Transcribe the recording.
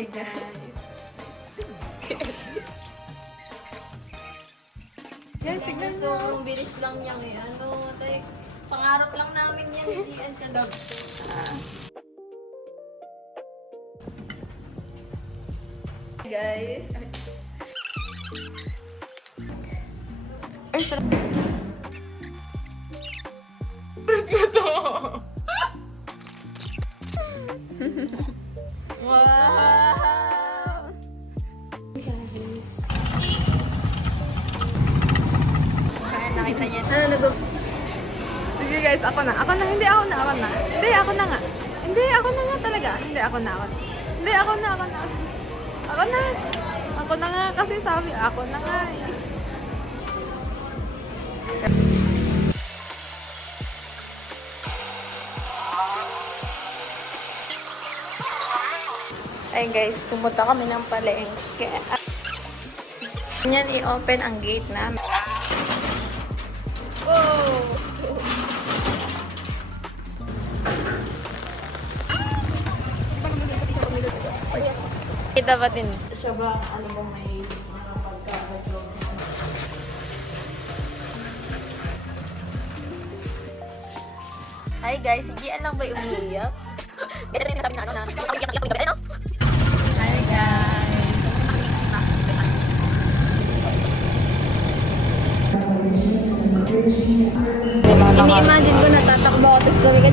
Hi guys. Guys, tignan mo. So, bilis lang niyang like, pangarap lang namin yan ni Gian kagabi. Guys. Ay, sarap. Fruit ko to. Wow! Guys. Kaya nakita niya. Sige guys, ako na. Hindi, ako na. Hindi, ako na nga. Hindi, ako na nga talaga. Hindi, ako na. Hindi, ako na. Ako na nga kasi sabi, ako na nga eh. Ayun guys, pumunta kami ng palengke. Yan, i-open ang gate namin. Oh! Kita ba din? Siya ba, ano ba may mga pagkakagawa? Hi guys, sige, alam ba yung umiiyak? Ito rin sabi na ano na, ano? Hi guys! Ini-imagine ko natatakbo ako tapos sabi ko,